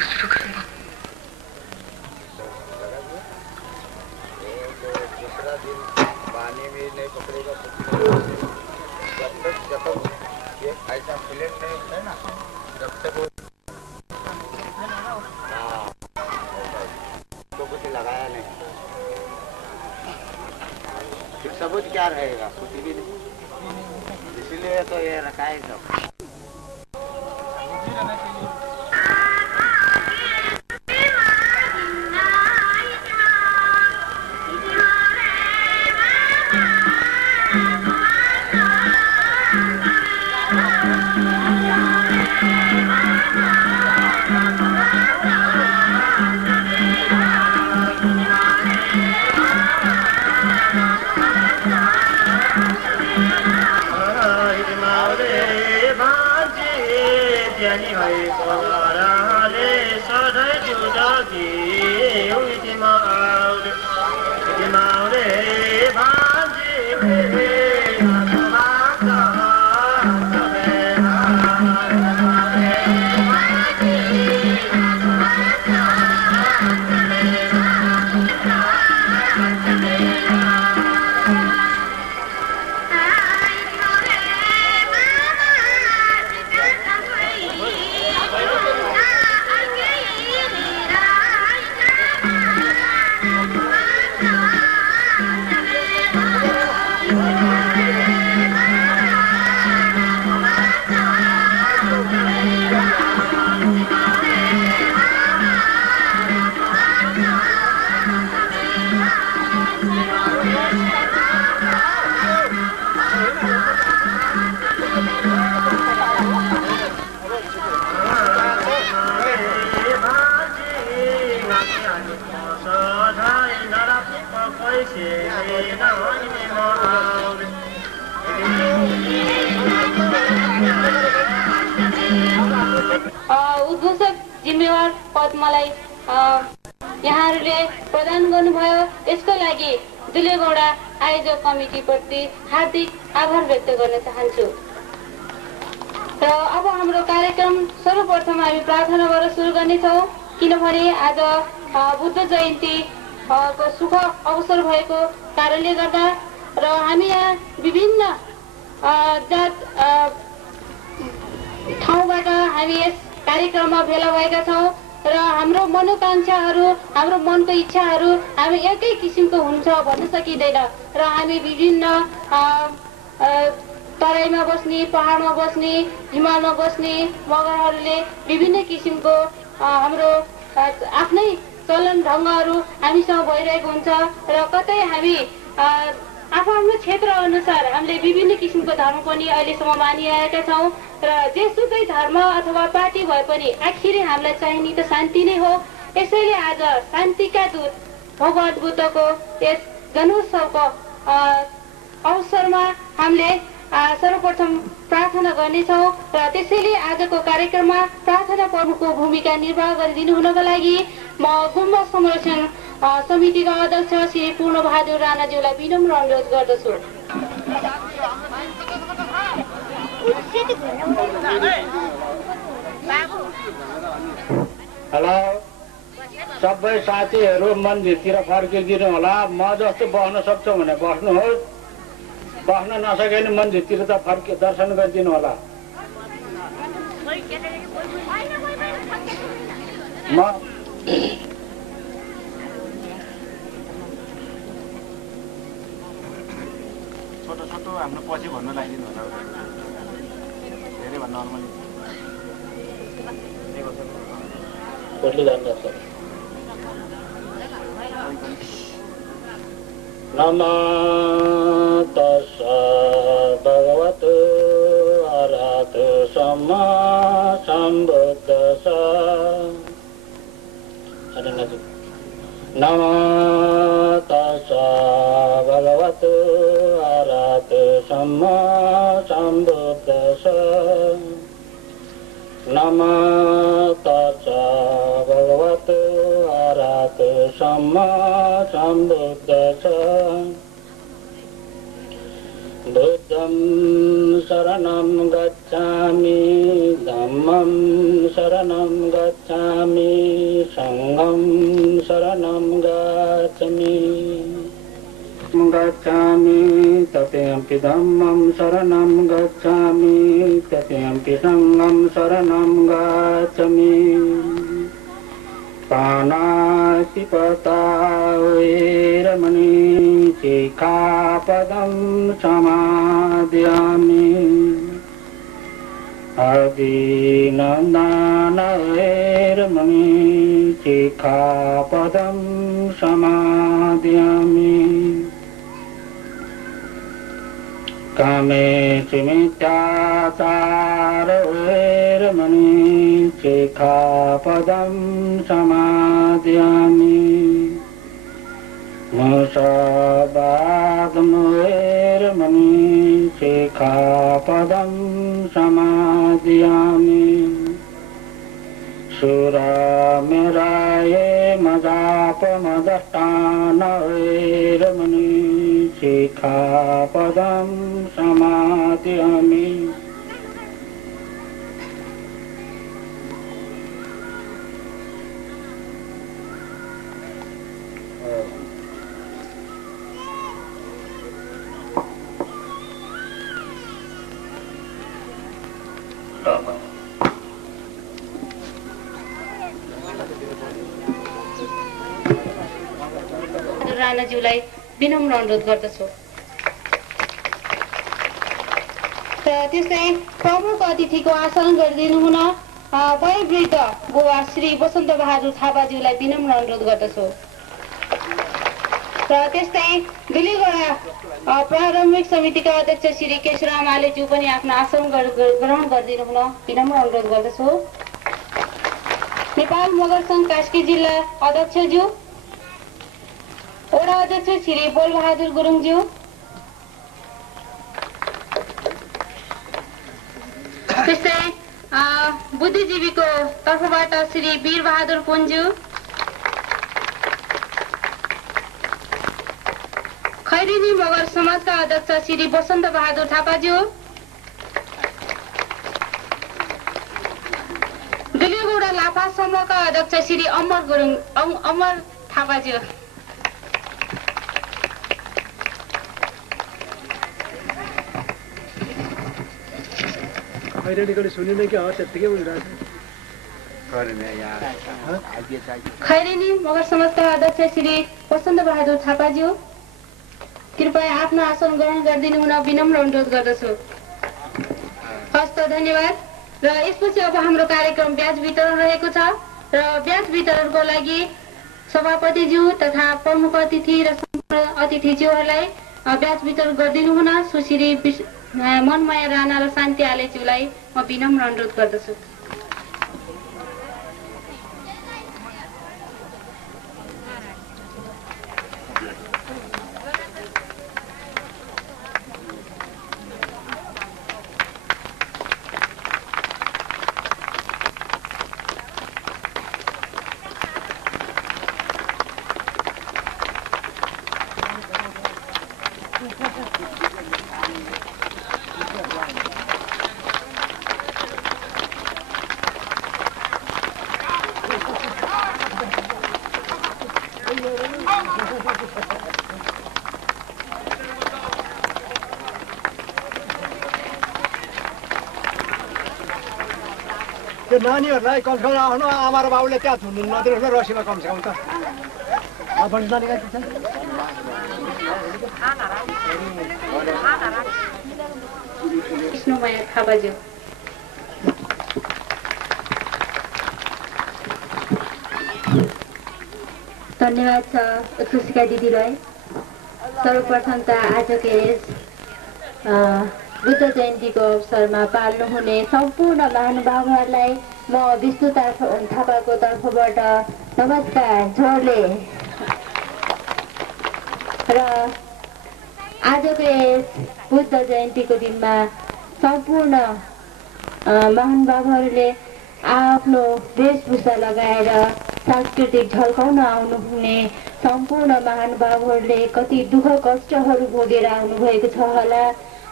शुरू करूंगा। दूसरा दिन पानी भी नहीं पकड़ेगा जब तक ये ऐसा प्लेट नहीं है ना, जब तक तो कुछ लगाया नहीं, फिर सबूत क्या रहेगा? कुछ भी नहीं, इसीलिए तो ये रखा है सब। उद्घोषक जिम्मेवार पद मलाई यहाँहरूले प्रदान गर्नुभयो। यसको लागि दुलेगौडा आयोजक कमिटीप्रति हार्दिक आभार व्यक्त गर्न चाहन्छु। र अब हाम्रो कार्यक्रम सर्वप्रथम हामी प्रार्थनाबाट सुरु गर्नेछौँ, किनभने आज बुद्ध जयन्ती को सुख अवसर भएको कारणले गर्दा र हामी यहाँ विभिन्न जात ठाउँबाट हामी यस कार्यक्रममा भेला भएका छौँ र हाम्रो मनोकांक्षाहरू, हाम्रो मनको इच्छाहरू हामी एकै किसिमको हुन्छ भन्न सकिँदैन र हामी विभिन्न तराईमा बस्ने, पहाडमा बस्ने, हिमालमा बस्ने मगरहरूले विभिन्न किसिमको हाम्रो आफ्नै चलन ढङ्गहरू हामीसँग भइरहेको हुन्छ र कतै हामी आफ्नो क्षेत्र अनुसार हामीले विभिन्न किसिमको धर्म पनि अहिलेसम्म मानिआएका छौँ र जेसुकै धर्म अथवा पार्टी भए पनि आखिरै हामीलाई चाहिने त शान्ति नै हो। यसैले आज शान्तिका दूत भगवान् बुद्धको यस जन्मोत्सवको अवसरमा हामीले सर्वप्रथम प्रार्थना गर्नेछौँ र त्यसैले आजको कार्यक्रममा प्रार्थना प्रमुखको भूमिका निर्वाह गरिदिनु हुनको लागि म गुम्बा संरक्षण समितिका अध्यक्ष श्री पूर्णबहादुर राणाज्यूलाई विनम्र अनुरोध गर्दछु। हेलो सबै साथीहरू मन्दिरतिर फर्किदिनु होला। म जस्तो बस्न सक्छौँ भने बस्नुहोस्, बस्न नसके भने मन्दिरतिर त फर्कि दर्शन गरिदिनु होला। म छोटो छोटो हाम्रो पछि भन्नु लागिदिनु होला, धेरै भन्नु होला। कसले जान्छ सर? नमो तस्सा भगवतो अरहतो सम्मा सम्बुद्धस्सा। नमो तस्सा भगवतो अरहतो सम्मा सम्बुद्धस्सा। नमो तस्सा भगवतो अरहतो सम्मा सम्बुद्धस्सा। बुद्धं शरणं गच्छामि, धम्मं शरणं गच्छामि संघं शरणं गच्छामि तथेऽपि धम्मं शरणं गच्छामि तथेऽपि संघं शरणं गच्छामि पानातिपाता वैरमणि शिखापदं समादयामि अदीनदान वैरमणि शिखापदं समादयामि कामेषु मिथ्याचार वैरमणि शिखापदं समादयामि मुसवादं वैरमणि शिखापदं समादयामि सुरामेराये मदापमदष्टान वैरमणि शिखापदं समादयामि राणाज्यूलाई विनम्र अनुरोध गर्दछु। र त्यस्तै प्रमुख अतिथिको आसन गरिदिनु हुन वयोवृद्ध बुवा श्री वसन्त बहादुर थापाज्यूलाई विनम्र अनुरोध गर्दछु। र त्यस्तै बिलिगोडा प्रारम्भिक समितिका अध्यक्ष श्री केशराम आलेज्यू पनि आफ्नो आसन ग्रहण गरिदिनु हुन विनम्र अनुरोध गर्दछु। नेपाल मगर सङ्घ कास्की जिल्ला अध्यक्षज्यू वडा अध्यक्ष श्री बोलबहादुर गुरुङज्यू, त्यस्तै बुद्धिजीवीको तर्फबाट श्री वीरबहादुर पुन्ज्यू, खैरेनी मगर समाजका अध्यक्ष श्री वसन्त बहादुर थापाज्यू, बिलिगोडा लाफा समूहका अध्यक्ष श्री अमर थापाज्यू, खैरेनी मगर समाजका अध्यक्ष श्री वसन्त बहादुर थापाज्यू कृपया आफ्नो आसन ग्रहण गरिदिनु हुन विनम्र अनुरोध गर्दछु। हस्त धन्यवाद। र यसपछि अब हाम्रो कार्यक्रम ब्याज वितरण रहेको छ र ब्याज वितरणको लागि सभापतिज्यू तथा प्रमुख अतिथि र अतिथिज्यूहरूलाई ब्याज वितरण गरिदिनु हुन सुश्री मनमाया राणा र शान्ति आलेज्यूलाई म विनम्र अनुरोध गर्दछु। त्यो नानीहरूलाई कमसेकम आफ्नो आमा र बाबुले त्यहाँ थुन्नु नदिनुहोस् न रसीमा कमसेकम त। विष्णुमाया थापाज्यू, धन्यवाद छ उत्कृष्टिका दिदीलाई। सर्वप्रथम त आजको यस बुद्ध जयन्तीको अवसरमा पाल्नुहुने सम्पूर्ण महानुभावहरूलाई म विष्णु थापाको तर्फबाट नमस्कार जोडले। र आजको यस बुद्ध जयन्तीको दिनमा सम्पूर्ण महानुभावहरूले आफ्नो वेशभूषा लगाएर सांस्कृतिक झल्काउन आउनुहुने सम्पूर्ण महानुभावहरूले कति दुःख कष्टहरू भोगेर आउनुभएको छ होला।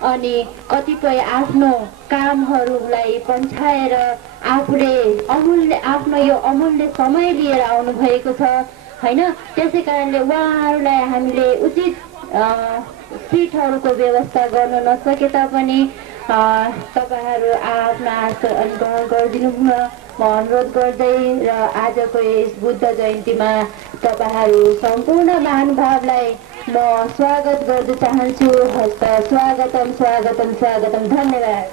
अनि कतिपय आफ्नो कामहरूलाई पन्छाएर आफूले आफ्नो यो अमूल्य समय लिएर आउनु भएको छ हैन। त्यसै कारणले उहाँहरूलाई हामीले उचित सिटहरूको व्यवस्था गर्न नसके तापनि तपाईहरु आफ्नो आसन ग्रहण गरिदिनु म अनुरोध गर्दै र आजको यस बुद्ध जयन्तीमा तपाईहरु सम्पूर्ण महानुभावलाई म स्वागत गर्न चाहन्छु। हस्त स्वागतम स्वागतम स्वागतम। धन्यवाद।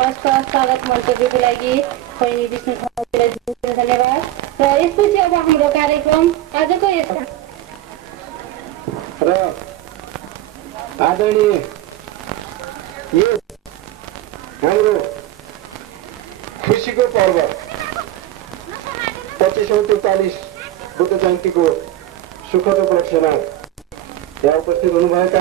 हस्त स्वागत मन्तव्यको लागि बहिनी विष्णु खनाललाई धन्यवाद। र यसपछि अब हाम्रो कार्यक्रम आजको यस र आदरणीय यो हाम्रो खुसीको पर्व 2543 बुद्ध जयन्तीको सुखद उपलक्ष्यमा यहाँ उपस्थित हुनुभएका